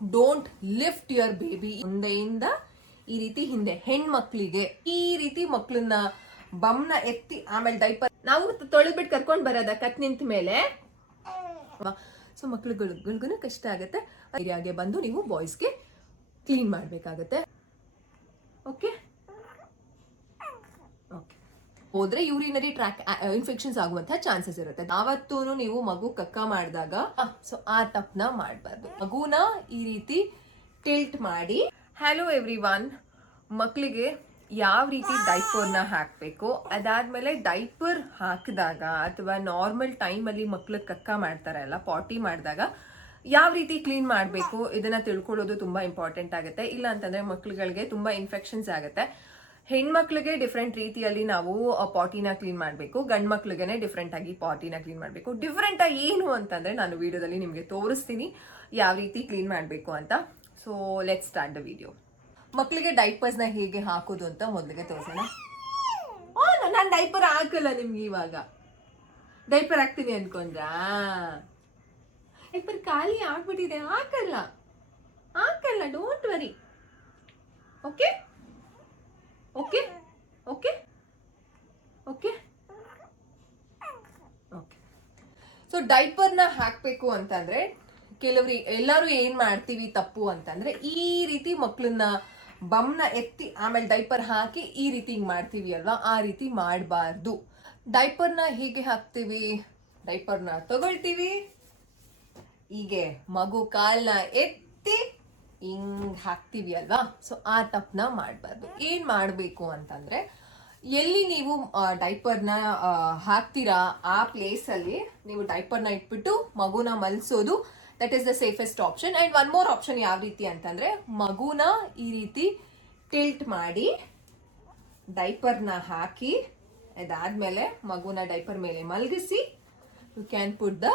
Don't lift your baby ಮುಂದೆಯಿಂದ ಈ ರೀತಿ ಹಿಂದೆ ಹೆಣ್ಮಕ್ಳಿಗೆ ಈ ರೀತಿ ಮಕ್ಳನ್ನ ಬಮ್ನ ಎತ್ತಿ ಆಮೇಲೆ ಡೈಪರ್ ನಾವು ತೊಳೆದ್ಬಿಟ್ಟು ಕರ್ಕೊಂಡ್ ಬರೋದ ಕತ್ ನಿಂತ ಮೇಲೆ. ಸೊ ಮಕ್ಳುಗಳಿಗೂ ಕಷ್ಟ ಆಗುತ್ತೆ. ಏರಿಯಾಗೆ ಬಂದು ನೀವು ಬಾಯ್ಸ್ಗೆ ಕ್ಲೀನ್ ಮಾಡ್ಬೇಕಾಗತ್ತೆ. ಓಕೆ ಓಕೆ ಹೋದ್ರೆ ಯೂರಿನರಿ ಟ್ರ್ಯಾಕ್ ಇನ್ಫೆಕ್ಷನ್ಸ್ ಆಗುವಂತಹ ಚಾನ್ಸಸ್ ಇರುತ್ತೆ. ಯಾವತ್ತೂ ನೀವು ಮಗು ಕಕ್ಕ ಮಾಡಿದಾಗ ಸೊ ಆ ತಪ್ಪನ ಮಾಡಬಾರ್ದು. ಮಗುನ ಈ ರೀತಿ ಟಿಲ್ಟ್ ಮಾಡಿ. ಹಲೋ ಎವ್ರಿವನ್, ಮಕ್ಕಳಿಗೆ ಯಾವ ರೀತಿ ಡೈಪರ್ನ ಹಾಕಬೇಕು, ಅದಾದ್ಮೇಲೆ ಡೈಪರ್ ಹಾಕಿದಾಗ ಅಥವಾ ನಾರ್ಮಲ್ ಟೈಮಲ್ಲಿ ಮಕ್ಳು ಕಕ್ಕ ಮಾಡ್ತಾರಲ್ಲ, ಪಾಟಿ ಮಾಡಿದಾಗ ಯಾವ ರೀತಿ ಕ್ಲೀನ್ ಮಾಡಬೇಕು ಇದನ್ನ ತಿಳ್ಕೊಳ್ಳೋದು ತುಂಬಾ ಇಂಪಾರ್ಟೆಂಟ್ ಆಗುತ್ತೆ. ಇಲ್ಲ ಅಂತಂದ್ರೆ ಮಕ್ಳುಗಳಿಗೆ ತುಂಬಾ ಇನ್ಫೆಕ್ಷನ್ಸ್ ಆಗುತ್ತೆ. ಹೆಣ್ಮಕ್ಳಿಗೆ ಡಿಫ್ರೆಂಟ್ ರೀತಿಯಲ್ಲಿ ನಾವು ಪಾಟಿನ ಕ್ಲೀನ್ ಮಾಡಬೇಕು, ಗಂಡ್ ಮಕ್ಳಿಗೆನೆ ಡಿಫ್ರೆಂಟ್ ಆಗಿ ಪಾಟಿನ ಕ್ಲೀನ್ ಮಾಡಬೇಕು. ಡಿಫ್ರೆಂಟ್ ಆಗಿ ಏನು ಅಂತಂದ್ರೆ ನಾನು ವಿಡಿಯೋದಲ್ಲಿ ನಿಮಗೆ ತೋರಿಸ್ತೀನಿ ಯಾವ ರೀತಿ ಕ್ಲೀನ್ ಮಾಡಬೇಕು ಅಂತ. So let's start the video. ಮಕ್ಕಳಿಗೆ ಡೈಪರ್ಸ್ ನ ಹೇಗೆ ಹಾಕೋದು ಅಂತ ಮೊದಲಿಗೆ ತೋರಿಸೋಣ. ನಾನು ಡೈಪರ್ ಹಾಕಲ್ಲ ನಿಮ್ಗೆ. ಇವಾಗ ಡೈಪರ್ ಹಾಕ್ತೀನಿ ಅನ್ಕೊಂಡ್ರಾ? ಡೈಪರ್ ಖಾಲಿ ಆಗ್ಬಿಟ್ಟಿದೆ. ಹಾಕಲ್ಲ ಹಾಕಲ್ಲ, don't worry. Okay okay okay okay okay so ಡೈಪರ್ನ ಹಾಕ್ಬೇಕು ಅಂತಂದ್ರೆ ಎಲ್ಲರೂ ಏನ್ ಮಾಡ್ತೀವಿ ತಪ್ಪು ಅಂತಂದ್ರೆ ಈ ರೀತಿ ಮಕ್ಳನ್ನ ಬಮ್ನ ಎತ್ತಿ ಆಮೇಲೆ ಡೈಪರ್ ಹಾಕಿ ಈ ರೀತಿ ಹಿಂಗ್ ಮಾಡ್ತೀವಿ ಅಲ್ವಾ, ಆ ರೀತಿ ಮಾಡಬಾರ್ದು. ಡೈಪರ್ನ ಹೇಗೆ ಹಾಕ್ತೀವಿ? ಡೈಪರ್ನ ತಗೊಳ್ತೀವಿ, ಹೀಗೆ ಮಗು ಕಾಲ್ನ ಎತ್ತಿ ಹಿಂಗ್ ಹಾಕ್ತಿವಿ ಅಲ್ವಾ. ಸೊ ಆ ತಪ್ಪನ ಮಾಡಬಾರ್ದು. ಏನ್ ಮಾಡ್ಬೇಕು ಅಂತಂದ್ರೆ ಎಲ್ಲಿ ನೀವು ಡೈಪರ್ನ ಹಾಕ್ತೀರಾ ಆ ಪ್ಲೇಸ್ ಅಲ್ಲಿ ನೀವು ಡೈಪರ್ನ ಇಟ್ಬಿಟ್ಟು ಮಗುನ ಮಲ್ಸೋದು, that is the safest option. And one more option ಯಾವ ರೀತಿ ಅಂತಂದ್ರೆ ಮಗುನ ಈ ರೀತಿ ಟಿಲ್ಟ್ ಮಾಡಿ ಡೈಪರ್ನ ಹಾಕಿ ಅದಾದ್ಮೇಲೆ ಮಗುನ ಡೈಪರ್ ಮೇಲೆ ಮಲಗಿಸಿ you can put the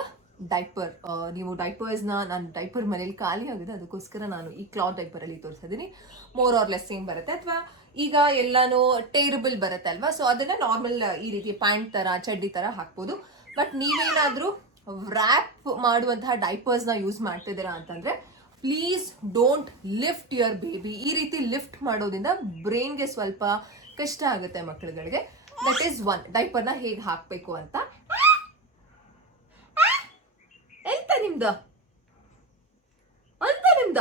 diaper. ನೀವು ಡೈಪರ್ಸ್ನ, ನಾನು ಡೈಪರ್ ಮನೇಲಿ ಖಾಲಿ ಆಗಿದೆ ಅದಕ್ಕೋಸ್ಕರ ನಾನು ಈ ಕ್ಲಾತ್ ಡೈಪರ್ ಅಲ್ಲಿ ತೋರಿಸಿದೀನಿ. ಮೋರ್ ಆರ್ ಲೆಸ್ ಸೇಮ್ ಬರುತ್ತೆ. ಅಥವಾ ಈಗ ಎಲ್ಲಾನು ಟೇರಬಲ್ ಬರುತ್ತೆ ಅಲ್ವಾ, ಸೊ ಅದನ್ನ ನಾರ್ಮಲ್ ಈ ರೀತಿ ಪ್ಯಾಂಟ್ ತರ ಚಡ್ಡಿ ತರ ಹಾಕ್ಬೋದು. ಬಟ್ ನೀವೇನಾದ್ರೂ ವ್ರ್ಯಾಪ್ ಮಾಡುವಂತಹ ಡೈಪರ್ಸ್ ನ ಯೂಸ್ ಮಾಡ್ತಿದ್ದೀರಾ ಅಂತಂದ್ರೆ please don't lift your baby. ಈ ರೀತಿ ಲಿಫ್ಟ್ ಮಾಡೋದ್ರಿಂದ ಬ್ರೈನ್ಗೆ ಸ್ವಲ್ಪ ಕಷ್ಟ ಆಗುತ್ತೆ ಮಕ್ಕಳುಗಳಿಗೆ. That is one. ಡೈಪರ್ನ ಹೇಗೆ ಹಾಕ್ಬೇಕು ಅಂತ. ಎಂತ ನಿಮ್ದ ಅಂತ ನಿಮ್ದ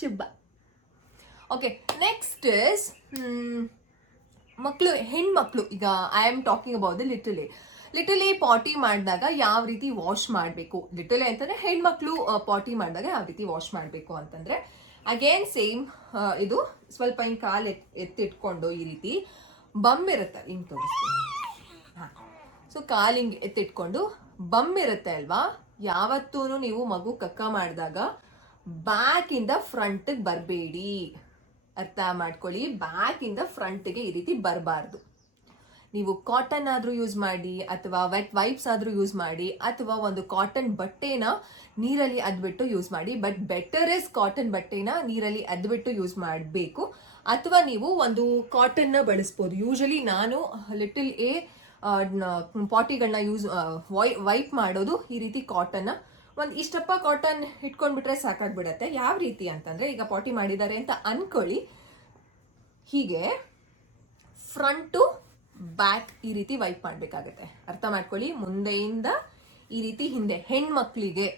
ಶಿಬ್ಬ. ಓಕೆ, ನೆಕ್ಸ್ಟ್ ಇಸ್ ಮಕ್ಕಳು, ಹೆಣ್ಮಕ್ಳು. ಈಗ I am talking about the ಲಿಟಲಿ ಪಾಟಿ ಮಾಡಿದಾಗ ಯಾವ ರೀತಿ ವಾಶ್ ಮಾಡಬೇಕು. ಲಿಟಲಿ ಅಂತಂದ್ರೆ ಹೆಣ್ಮಕ್ಳು ಪಾಟಿ ಮಾಡಿದಾಗ ಯಾವ ರೀತಿ ವಾಶ್ ಮಾಡಬೇಕು ಅಂತಂದ್ರೆ ಅಗೇನ್ ಸೇಮ್. ಇದು ಸ್ವಲ್ಪ ಹಿಂಗ್ ಕಾಲ್ ಎತ್ತಿಟ್ಕೊಂಡು ಈ ರೀತಿ ಬಮ್ ಇರುತ್ತೆ, ಹಿಂಗ್ ತೋರಿಸ್ತೀನಿ. ಸೊ ಕಾಲ್ ಹಿಂಗ್ ಎತ್ತಿಟ್ಕೊಂಡು ಬಮ್ ಇರುತ್ತೆ ಅಲ್ವಾ, ಯಾವತ್ತೂ ನೀವು ಮಗು ಕಕ್ಕ ಮಾಡಿದಾಗ ಬ್ಯಾಕ್ ಇಂದ ಫ್ರಂಟ್ ಬರಬೇಡಿ. ಅರ್ಥ ಮಾಡ್ಕೊಳ್ಳಿ, ಬ್ಯಾಕ್ ಇಂದ ಫ್ರಂಟ್ಗೆ ಈ ರೀತಿ ಬರಬಾರ್ದು. ನೀವು ಕಾಟನ್ ಆದ್ರೂ ಯೂಸ್ ಮಾಡಿ ಅಥವಾ ವೆಟ್ ವೈಪ್ಸ್ ಆದ್ರೂ ಯೂಸ್ ಮಾಡಿ ಅಥವಾ ಒಂದು ಕಾಟನ್ ಬಟ್ಟೆನ ನೀರಲ್ಲಿ ಅದ್ಬಿಟ್ಟು ಯೂಸ್ ಮಾಡಿ. ಬಟ್ ಬೆಟರ್ ಇಸ್ ಕಾಟನ್ ಬಟ್ಟೆನ ನೀರಲ್ಲಿ ಅದ್ಬಿಟ್ಟು ಯೂಸ್ ಮಾಡಬೇಕು. ಅಥವಾ ನೀವು ಒಂದು ಕಾಟನ್ ನ ಬಳಸ್ಬೋದು. ಯೂಶಲಿ ನಾನು ಲಿಟಲ್ ಎ ಪಾಟಿಗಳನ್ನ ವೈಪ್ ಮಾಡೋದು ಈ ರೀತಿ ಕಾಟನ್. ಒಂದ್ ಇಷ್ಟಪ್ಪ ಕಾಟನ್ ಇಟ್ಕೊಂಡ್ಬಿಟ್ರೆ ಸಾಕಾಗ್ಬಿಡತ್ತೆ. ಯಾವ ರೀತಿ ಅಂತಂದ್ರೆ ಈಗ ಪಾಟಿ ಮಾಡಿದ್ದಾರೆ ಅಂತ ಅನ್ಕೊಳ್ಳಿ, ಹೀಗೆ ಫ್ರಂಟು ಬ್ಯಾಕ್ ಈ ರೀತಿ ವೈಪ್ ಮಾಡ್ಬೇಕಾಗತ್ತೆ. ಅರ್ಥ ಮಾಡ್ಕೊಳ್ಳಿ, ಮುಂದೆಯಿಂದ ಈ ರೀತಿ ಹಿಂದೆ ಹೆಣ್ಮಕ್ಳಿಗೆ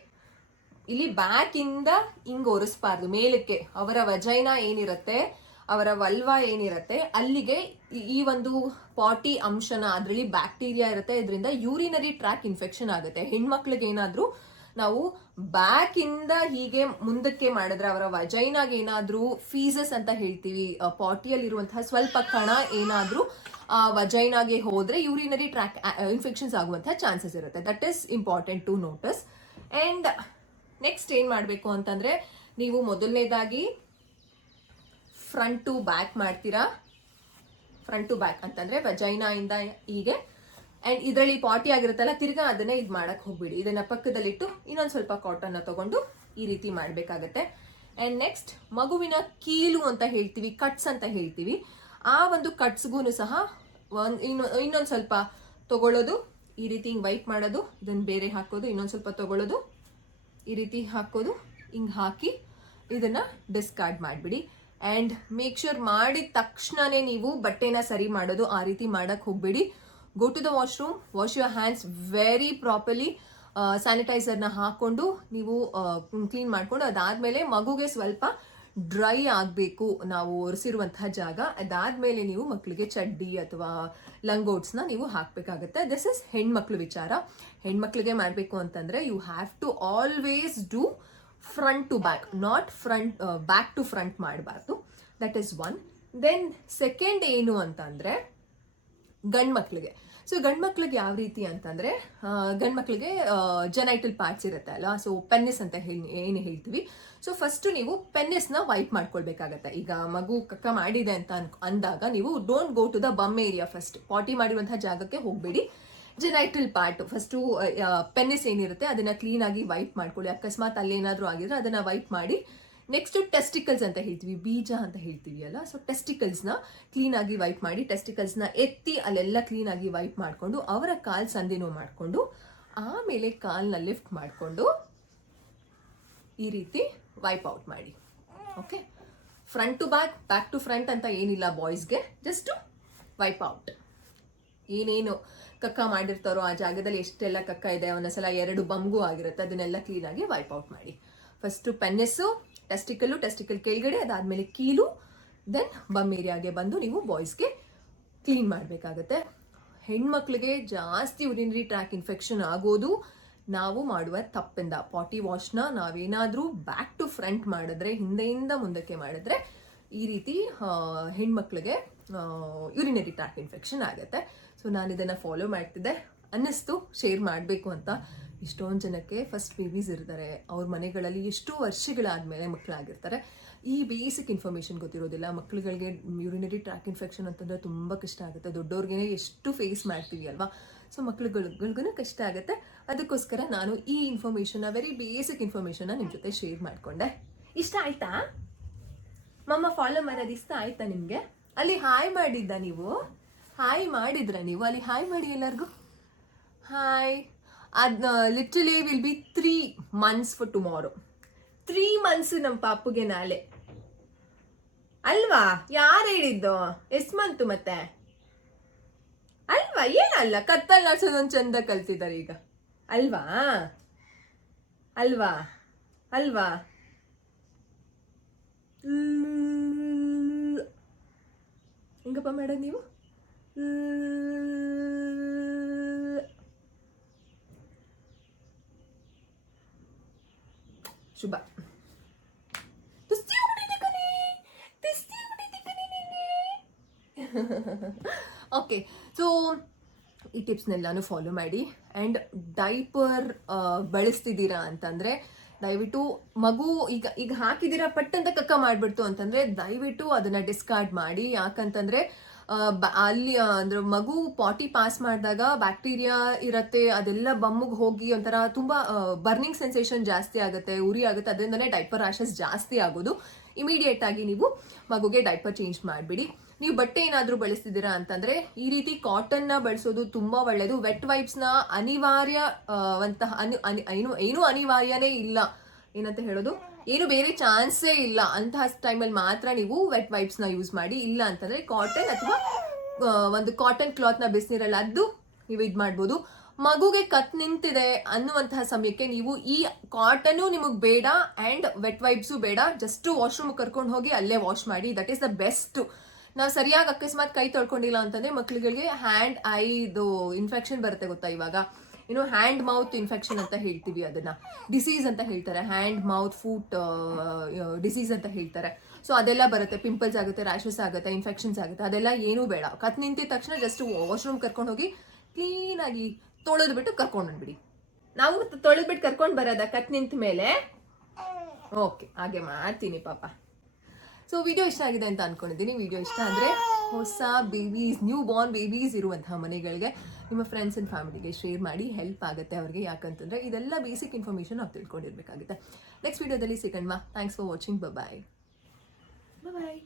ಇಲ್ಲಿ ಬ್ಯಾಕ್ ಇಂದ ಹಿಂಗ್ ಒರೆಸ್ಬಾರ್ದು. ಮೇಲಕ್ಕೆ ಅವರ ವಜೈನ ಏನಿರತ್ತೆ, ಅವರ ವಲ್ವ ಏನಿರತ್ತೆ ಅಲ್ಲಿಗೆ ಈ ಒಂದು ಪಾಟಿ ಅಂಶನ, ಅದರಲ್ಲಿ ಬ್ಯಾಕ್ಟೀರಿಯಾ ಇರುತ್ತೆ, ಇದರಿಂದ ಯೂರಿನರಿ ಟ್ರ್ಯಾಕ್ ಇನ್ಫೆಕ್ಷನ್ ಆಗುತ್ತೆ. ಹೆಣ್ಮಕ್ಳಿಗೆ ಏನಾದ್ರೂ ನಾವು ಬ್ಯಾಕ್ ಇಂದ ಹೀಗೆ ಮುಂದಕ್ಕೆ ಮಾಡಿದ್ರೆ ಅವರ ವಜೈನಾಗ ಏನಾದ್ರೂ ಫೀಸಸ್ ಅಂತ ಹೇಳ್ತೀವಿ, ಪಾಟಿಯಲ್ಲಿ ಇರುವಂತಹ ಸ್ವಲ್ಪ ಕಣ ಏನಾದ್ರೂ ವಜೈನಾಗೆ ಹೋದ್ರೆ ಯೂರಿನರಿ ಟ್ರ್ಯಾಕ್ ಇನ್ಫೆಕ್ಷನ್ಸ್ ಆಗುವಂತಹ ಚಾನ್ಸಸ್ ಇರುತ್ತೆ. That is important to notice. And next ಏನ್ ಮಾಡ್ಬೇಕು ಅಂತಂದ್ರೆ ನೀವು ಮೊದಲನೇದಾಗಿ ಫ್ರಂಟ್ ಟು ಬ್ಯಾಕ್ ಮಾಡ್ತೀರಾ. ಫ್ರಂಟ್ ಟು ಬ್ಯಾಕ್ ಅಂತಂದ್ರೆ ವಜೈನಾ ಇಂದ ಹೀಗೆ. ಅಂಡ್ ಇದರಲ್ಲಿ ಪಾಟಿ ಆಗಿರುತ್ತಲ್ಲ, ತಿರ್ಗಾ ಅದನ್ನ ಇದು ಮಾಡಕ್ ಹೋಗ್ಬಿಡಿ. ಇದನ್ನ ಪಕ್ಕದಲ್ಲಿಟ್ಟು ಇನ್ನೊಂದ್ ಸ್ವಲ್ಪ ಕಾಟನ್ ತಗೊಂಡು ಈ ರೀತಿ ಮಾಡ್ಬೇಕಾಗತ್ತೆ. ಅಂಡ್ ನೆಕ್ಸ್ಟ್ ಮಗುವಿನ ಕೀಲು ಅಂತ ಹೇಳ್ತೀವಿ, ಕಟ್ಸ್ ಅಂತ ಹೇಳ್ತೀವಿ. ಆ ಒಂದು ಕಟ್ಸ್ಗೂ ಸಹ ಇನ್ನೊಂದ್ ಸ್ವಲ್ಪ ತಗೊಳ್ಳೋದು, ಈ ರೀತಿ ಹಿಂಗ್ ವೈಪ್ ಮಾಡೋದು, ಇದನ್ನ ಬೇರೆ ಹಾಕೋದು, ಇನ್ನೊಂದ್ ಸ್ವಲ್ಪ ತಗೊಳ್ಳೋದು, ಈ ರೀತಿ ಹಾಕೋದು, ಹಿಂಗೆ ಹಾಕಿ ಇದನ್ನು ಡಿಸ್ಕಾರ್ಡ್ ಮಾಡಿಬಿಡಿ. ಆ್ಯಂಡ್ ಮೇಕ್ ಶ್ಯೂರ್ ಮಾಡಿದ ತಕ್ಷಣನೇ ನೀವು ಬಟ್ಟೆನ ಸರಿ ಮಾಡೋದು, ಆ ರೀತಿ ಮಾಡೋಕ್ಕೆ ಹೋಗಬೇಡಿ. Go to the washroom, wash your hands very properly, ಸ್ಯಾನಿಟೈಸರ್ನ ಹಾಕ್ಕೊಂಡು ನೀವು ಕ್ಲೀನ್ ಮಾಡಿಕೊಂಡು ಅದಾದಮೇಲೆ ಮಗುಗೆ ಸ್ವಲ್ಪ ಡ್ರೈ ಆಗಬೇಕು ನಾವು ಒರೆಸಿರುವಂತಹ ಜಾಗ. ಅದಾದಮೇಲೆ ನೀವು ಮಕ್ಕಳಿಗೆ ಚಡ್ಡಿ ಅಥವಾ ಲಂಗೋಟ್ಸ್ನ ನೀವು ಹಾಕಬೇಕಾಗತ್ತೆ. ದಿಸ್ ಇಸ್ ಹೆಣ್ಮಕ್ಳು ವಿಚಾರ. ಹೆಣ್ಮಕ್ಳಿಗೆ ಮಾಡಬೇಕು ಅಂತಂದರೆ you have to always do front to back, not back to front ಮಾಡಬಾರ್ದು. That is one. Then second ಏನು ಅಂತಂದರೆ ಗಂಡು ಮಕ್ಕಳಿಗೆ. ಸೊ ಗಂಡು ಮಕ್ಳಿಗೆ ಯಾವ ರೀತಿ ಅಂತಂದರೆ, ಗಂಡು ಮಕ್ಕಳಿಗೆ ಜೆನೈಟಲ್ ಪಾರ್ಟ್ಸ್ ಇರುತ್ತೆ ಅಲ್ಲ, ಸೊ ಪೆನ್ನಿಸ್ ಅಂತ ಏನು ಹೇಳ್ತೀವಿ. ಸೊ ಫಸ್ಟು ನೀವು ಪೆನ್ನಿಸ್ನ ವೈಪ್ ಮಾಡ್ಕೊಳ್ಬೇಕಾಗತ್ತೆ. ಈಗ ಮಗು ಕಕ್ಕ ಮಾಡಿದೆ ಅಂತ ಅಂದಾಗ ನೀವು don't go to the bum area. First potty ಮಾಡಿರುವಂತಹ ಜಾಗಕ್ಕೆ ಹೋಗಬೇಡಿ. ಜೆನೈಟಲ್ ಪಾರ್ಟ್ ಫಸ್ಟು ಪೆನ್ನಿಸ್ ಏನಿರುತ್ತೆ ಅದನ್ನು ಕ್ಲೀನಾಗಿ ವೈಪ್ ಮಾಡ್ಕೊಳ್ಳಿ. ಅಕಸ್ಮಾತ್ ಅಲ್ಲೇನಾದರೂ ಆಗಿದ್ರೆ ಅದನ್ನು ವೈಪ್ ಮಾಡಿ. ನೆಕ್ಸ್ಟು ಟೆಸ್ಟಿಕಲ್ಸ್ ಅಂತ ಹೇಳ್ತೀವಿ, ಬೀಜ ಅಂತ ಹೇಳ್ತೀವಿ ಅಲ್ಲ, ಸೊ ಟೆಸ್ಟಿಕಲ್ಸ್ನ ಕ್ಲೀನಾಗಿ ವೈಪ್ ಮಾಡಿ, ಟೆಸ್ಟಿಕಲ್ಸ್ನ ಎತ್ತಿ ಅಲ್ಲೆಲ್ಲ ಕ್ಲೀನಾಗಿ ವೈಪ್ ಮಾಡಿಕೊಂಡು ಅವರ ಕಾಲು ಸಂದಿನೂ ಮಾಡಿಕೊಂಡು ಆಮೇಲೆ ಕಾಲನ್ನ ಲಿಫ್ಟ್ ಮಾಡಿಕೊಂಡು ಈ ರೀತಿ ವೈಪ್ ಔಟ್ ಮಾಡಿ. Okay, front to back, back to front ಅಂತ ಏನಿಲ್ಲ ಬಾಯ್ಸ್ಗೆ, ಜಸ್ಟ್ ವೈಪ್ ಔಟ್. ಏನೇನು ಕಕ್ಕ ಮಾಡಿರ್ತಾರೋ ಆ ಜಾಗದಲ್ಲಿ ಎಷ್ಟೆಲ್ಲ ಕಕ್ಕ ಇದೆ, ಒಂದೊಂದ್ಸಲ 2 ಬಮ್ಗೂ ಆಗಿರುತ್ತೆ, ಅದನ್ನೆಲ್ಲ ಕ್ಲೀನಾಗಿ ವೈಪ್ ಔಟ್ ಮಾಡಿ. ಫಸ್ಟು ಪೆನ್ನೆಸ್ಸು, ಟೆಸ್ಟಿಕಲ್ ಕೆಳಗಡೆ, ಅದಾದಮೇಲೆ ಕೀಲು, ದೆನ್ ಬಮ್ ಏರಿಯಾಗೆ ಬಂದು ನೀವು ಬಾಯ್ಸ್ಗೆ ಕ್ಲೀನ್ ಮಾಡಬೇಕಾಗತ್ತೆ. ಹೆಣ್ಮಕ್ಳಿಗೆ ಜಾಸ್ತಿ ಯುರಿನರಿ ಟ್ರ್ಯಾಕ್ ಇನ್ಫೆಕ್ಷನ್ ಆಗೋದು ನಾವು ಮಾಡುವ ತಪ್ಪಿಂದ. ಪಾಟಿ ವಾಶ್ನ ನಾವೇನಾದರೂ ಬ್ಯಾಕ್ ಟು ಫ್ರಂಟ್ ಮಾಡಿದ್ರೆ, ಹಿಂದೆಯಿಂದ ಮುಂದಕ್ಕೆ ಮಾಡಿದ್ರೆ ಈ ರೀತಿ ಹೆಣ್ಮಕ್ಳಿಗೆ ಯುರಿನರಿ ಟ್ರ್ಯಾಕ್ ಇನ್ಫೆಕ್ಷನ್ ಆಗುತ್ತೆ. ಸೊ ನಾನು ಇದನ್ನು ಫಾಲೋ ಮಾಡ್ತಿದ್ದೆ, ಅನ್ನಿಸ್ತು ಶೇರ್ ಮಾಡಬೇಕು ಅಂತ. ಇಷ್ಟೊಂದು ಜನಕ್ಕೆ ಫಸ್ಟ್ ಬೇಬೀಸ್ ಇರ್ತಾರೆ, ಅವ್ರ ಮನೆಗಳಲ್ಲಿ ಎಷ್ಟೋ ವರ್ಷಗಳಾದಮೇಲೆ ಮಕ್ಕಳಾಗಿರ್ತಾರೆ. ಈ ಬೇಸಿಕ್ ಇನ್ಫಾರ್ಮೇಷನ್ ಗೊತ್ತಿರೋದಿಲ್ಲ. ಮಕ್ಕಳುಗಳಿಗೆ ಯುರಿನರಿ ಟ್ರ್ಯಾಕ್ ಇನ್ಫೆಕ್ಷನ್ ಅಂತಂದರೆ ತುಂಬ ಕಷ್ಟ ಆಗುತ್ತೆ. ದೊಡ್ಡವ್ರಿಗೆ ಎಷ್ಟು ಫೇಸ್ ಮಾಡ್ತೀವಿ ಅಲ್ವಾ, ಸೊ ಮಕ್ಕಳುಗಳಿಗೂ ಕಷ್ಟ ಆಗುತ್ತೆ. ಅದಕ್ಕೋಸ್ಕರ ನಾನು ಈ ಇನ್ಫಾರ್ಮೇಷನ್ನ, ವೆರಿ ಬೇಸಿಕ್ ಇನ್ಫಾರ್ಮೇಷನ್ನ ನಿಮ್ಮ ಜೊತೆ ಶೇರ್ ಮಾಡಿಕೊಂಡೆ. ಇಷ್ಟ ಆಯ್ತಾ? ಮಮ್ಮ ಫಾಲೋ ಮಾಡೋದು ಇಷ್ಟ ಆಯ್ತಾ ನಿಮಗೆ? ಅಲ್ಲಿ ಹಾಯ್ ಮಾಡಿದ್ದ ನೀವು? ಹಾಯ್ ಮಾಡಿದ್ರ ನೀವು? ಅಲ್ಲಿ ಹಾಯ್ ಮಾಡಿ ಎಲ್ಲರಿಗೂ ಹಾಯ್. ಅದು literally will be 3 months for tomorrow. 3 months ನಮ್ಮ ಪಾಪುಗೆ ನಾಳೆ ಅಲ್ವಾ? ಯಾರು ಹೇಳಿದ್ದು? ಎಷ್ಟು ಮಂತು ಮತ್ತೆ ಅಲ್ವಾ? ಏನಲ್ಲ, ಕತ್ತಲ್ಲಿ ಆಡ್ಸೋದೊಂದು ಚಂದ ಕಲ್ತಿದ್ದಾರೆ ಈಗ ಅಲ್ವಾ? ಅಲ್ವಾ ಅಲ್ವಾ? ಹೆಂಗಪ್ಪ ಮಾಡೋದು ನೀವು? ಶುಭ. ಓಕೆ, ಸೊ ಈ ಟಿಪ್ಸ್ನೆಲ್ಲಾನು ಫಾಲೋ ಮಾಡಿ. ಆ್ಯಂಡ್ ಡೈಪರ್ ಬಳಸ್ತಿದ್ದೀರಾ ಅಂತಂದರೆ ದಯವಿಟ್ಟು ಮಗು ಈಗ ಹಾಕಿದ್ದೀರಾ ಪಟ್ಟಂತ ಕಕ್ಕ ಮಾಡಿಬಿಡ್ತು ಅಂತಂದರೆ ದಯವಿಟ್ಟು ಅದನ್ನು ಡಿಸ್ಕಾರ್ಡ್ ಮಾಡಿ. ಯಾಕಂತಂದರೆ ಅಲ್ಲಿ ಅಂದ್ರೆ ಮಗು ಪಾಟಿ ಪಾಸ್ ಮಾಡಿದಾಗ ಬ್ಯಾಕ್ಟೀರಿಯಾ ಇರುತ್ತೆ, ಅದೆಲ್ಲ ಬಮ್ಮಿಗೆ ಹೋಗಿ ಒಂಥರ ತುಂಬ ಬರ್ನಿಂಗ್ ಸೆನ್ಸೇಷನ್ ಜಾಸ್ತಿ ಆಗುತ್ತೆ, ಉರಿ ಆಗುತ್ತೆ. ಅದರಿಂದನೇ ಡೈಪರ್ ರ್ಯಾಷಸ್ ಜಾಸ್ತಿ ಆಗೋದು. ಇಮಿಡಿಯೇಟ್ ಆಗಿ ನೀವು ಮಗುಗೆ ಡೈಪರ್ ಚೇಂಜ್ ಮಾಡಿಬಿಡಿ. ನೀವು ಬಟ್ಟೆ ಏನಾದರೂ ಬಳಸ್ತಿದ್ದೀರಾ ಅಂತಂದರೆ ಈ ರೀತಿ ಕಾಟನ್ನ ಬಳಸೋದು ತುಂಬ ಒಳ್ಳೆಯದು. ವೆಟ್ ವೈಪ್ಸ್ನ ಏನೂ ಅನಿವಾರ್ಯನೇ ಇಲ್ಲ, ಏನಂತ ಹೇಳೋದು, ಏನು ಬೇರೆ ಚಾನ್ಸೇ ಇಲ್ಲ. ಅಂತಹ ಟೈಮಲ್ಲಿ ಮಾತ್ರ ನೀವು ವೆಟ್ ವೈಪ್ಸ್ನ ಯೂಸ್ ಮಾಡಿ. ಇಲ್ಲ ಅಂತಂದರೆ ಕಾಟನ್ ಅಥವಾ ಒಂದು ಕಾಟನ್ ಕ್ಲಾತ್ನ ಬಿಸಿನೀರಲ್ಲಿ ಅದ್ದು ನೀವು ಇದು ಮಾಡ್ಬೋದು. ಮಗುಗೆ ಕತ್ ನಿಂತಿದೆ ಅನ್ನುವಂತಹ ಸಮಯಕ್ಕೆ ನೀವು ಈ ಕಾಟನು ನಿಮಗೆ ಬೇಡ ಆ್ಯಂಡ್ ವೆಟ್ ವೈಪ್ಸು ಬೇಡ, ಜಸ್ಟ್ ವಾಶ್ರೂಮ್ ಕರ್ಕೊಂಡು ಹೋಗಿ ಅಲ್ಲೇ ವಾಶ್ ಮಾಡಿ. That is the best. ನಾವು ಸರಿಯಾಗಿ ಅಕಸ್ಮಾತ್ ಕೈ ತೊಳ್ಕೊಂಡಿಲ್ಲ ಅಂತಂದರೆ ಮಕ್ಕಳುಗಳಿಗೆ ಹ್ಯಾಂಡ್ ಐದು ಇನ್ಫೆಕ್ಷನ್ ಬರುತ್ತೆ ಗೊತ್ತಾ ಇವಾಗ. ಹ್ಯಾಂಡ್ ಮೌತ್ ಇನ್ಫೆಕ್ಷನ್ ಅಂತ ಹೇಳ್ತೀವಿ, ಅದನ್ನ ಡಿಸೀಸ್ ಅಂತ ಹೇಳ್ತಾರೆ. ಹ್ಯಾಂಡ್ ಮೌತ್ ಫೂಟ್ ಡಿಸೀಸ್ ಅಂತ ಹೇಳ್ತಾರೆ. ಸೊ ಅದೆಲ್ಲ ಬರುತ್ತೆ, ಪಿಂಪಲ್ಸ್ ಆಗುತ್ತೆ, ರ್ಯಾಷಸ್ ಆಗುತ್ತೆ, ಇನ್ಫೆಕ್ಷನ್ಸ್ ಆಗುತ್ತೆ. ಅದೆಲ್ಲ ಏನೂ ಬೇಡ. ಕತ್ ನಿಂತಿದ ತಕ್ಷಣ ಜಸ್ಟ್ ವಾಶ್ರೂಮ್ ಕರ್ಕೊಂಡು ಹೋಗಿ ಕ್ಲೀನಾಗಿ ತೊಳೆದ್ಬಿಟ್ಟು ಕರ್ಕೊಂಡು ಬಂದ್ಬಿಡಿ. ನಾವು ತೊಳೆದ್ಬಿಟ್ಟು ಕರ್ಕೊಂಡು ಬರೋದ ಕತ್ ನಿಂತ ಮೇಲೆ? ಓಕೆ, ಹಾಗೆ ಮಾಡ್ತೀನಿ ಪಾಪ. ಸೊ ವಿಡಿಯೋ ಇಷ್ಟ ಆಗಿದೆ ಅಂತ ಅನ್ಕೊಂಡಿದ್ದೀನಿ. ವಿಡಿಯೋ ಇಷ್ಟ ಅಂದರೆ ಹೊಸ ಬೇಬೀಸ್, ನ್ಯೂ ಬಾರ್ನ್ ಬೇಬೀಸ್ ಇರುವಂತಹ ಮನೆಗಳಿಗೆ ನಿಮ್ಮ ಫ್ರೆಂಡ್ಸ್ ಆ್ಯಂಡ್ ಫ್ಯಾಮಿಲಿಗೆ ಶೇರ್ ಮಾಡಿ. ಹೆಲ್ಪ್ ಆಗುತ್ತೆ ಅವ್ರಿಗೆ. ಯಾಕಂತಂದರೆ ಇದೆಲ್ಲ ಬೇಸಿಕ್ ಇನ್ಫಾರ್ಮೇಷನ್ ನಾವು ತಿಳ್ಕೊಂಡಿರ್ಬೇಕಾಗುತ್ತೆ. ನೆಕ್ಸ್ಟ್ ವಿಡಿಯೋದಲ್ಲಿ ಸಿಗೋಣ. Thanks for watching. Bye bye.